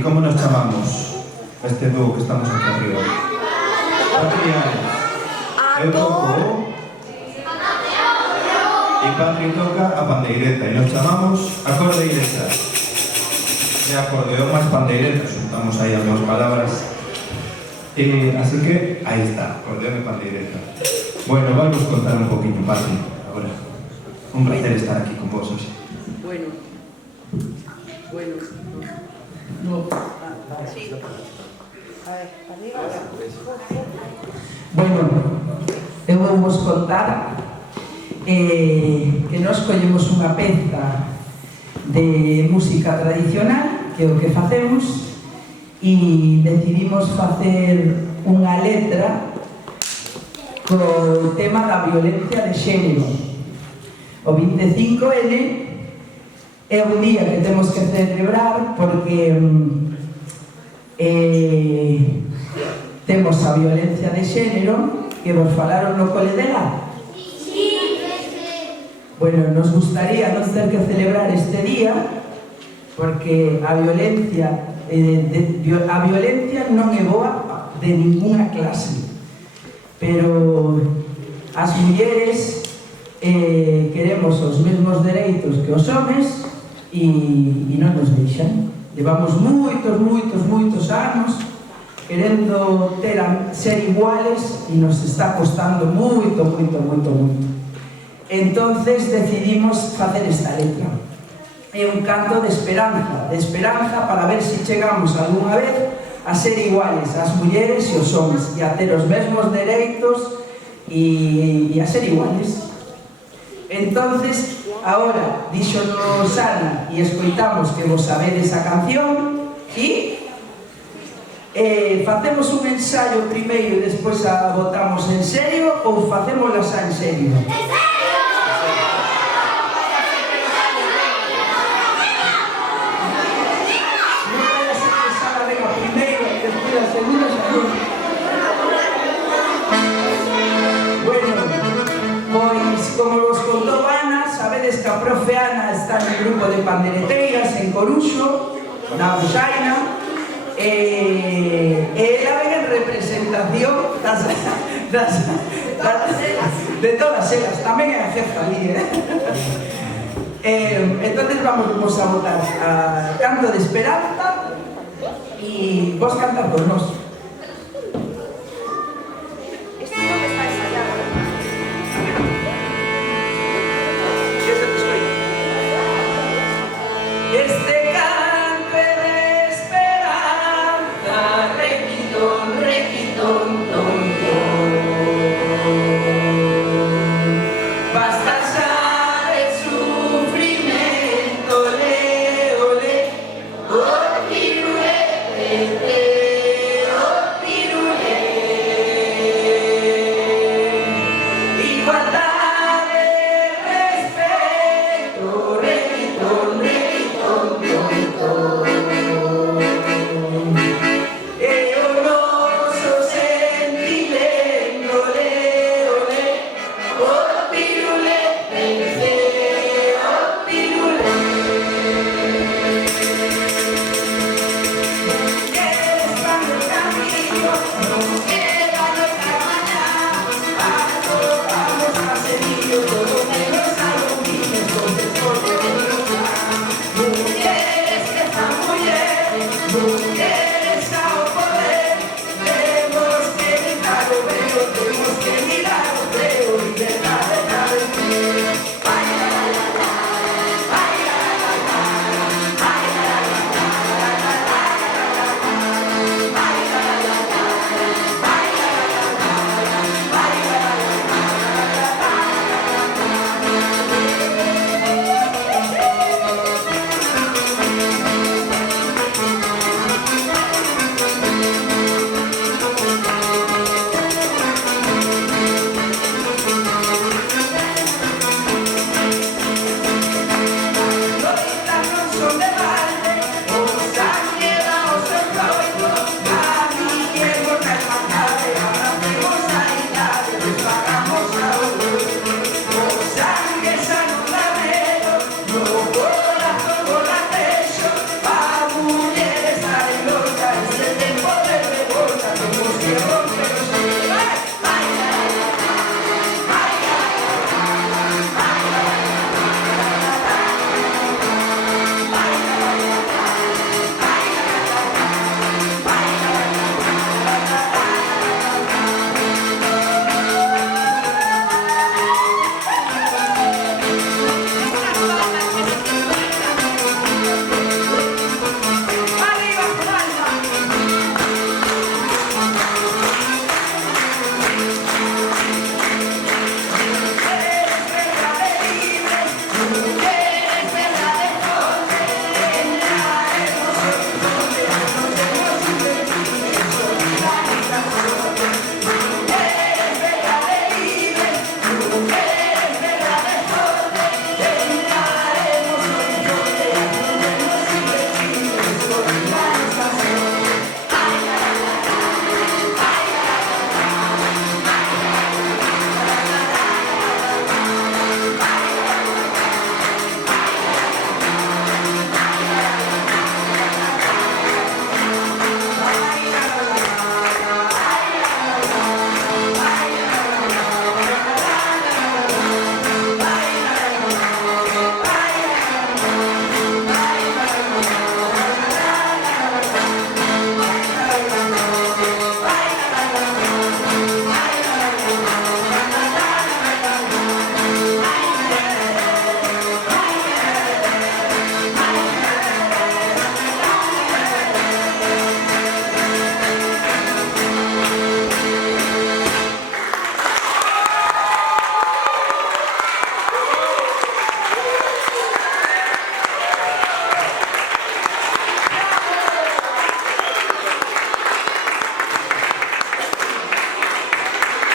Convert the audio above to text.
¿Y cómo nos chamamos a este dúo que estamos aquí arriba? Eu toco e Patri toca a pandeireta e nos chamamos acordeireta. E acordeón máis pandeireta, juntamos aí as dúas palabras. Así que, aí está, acordeón e pandeireta. Bueno, vamos contar un poquinho, Patri, agora. Un placer estar aquí con vos hoxe. Bueno. No. Sí. A ver, arriba. Bueno, eu vou vos contar que nós collemos unha peza de música tradicional, que é o que facemos, e decidimos facer unha letra co tema da violencia de xénero. O 25N é un día que temos que celebrar porque temos a violencia de xénero que vos falaron no cole dela. Bueno, nos gustaría non ter que celebrar este día porque a violencia non é boa de ninguna clase, pero as mulleres queremos os mesmos dereitos que os homes e non nos deixan. Levamos moitos anos querendo ser iguales e nos está costando moito. Entonces decidimos facer esta letra. É un canto de esperanza para ver se chegamos algunha vez a ser iguales as mulleres e os homes e a ter os mesmos dereitos e a ser iguales. Entonces, ahora, díxonos Ana e escoitamos que vos sabedes a canción e facemos un ensayo primeiro e despois a botamos en serio ou facémosla xa en serio? Como vos contou Ana, sabedes que a profe Ana está no grupo de pandereteiras en Coruxo, na Buxaina, e ela ven en representación de todas elas, tamén é a jefa ali, entonces vamos a botar a canto de esperanza e vos cantar por nós. Bye.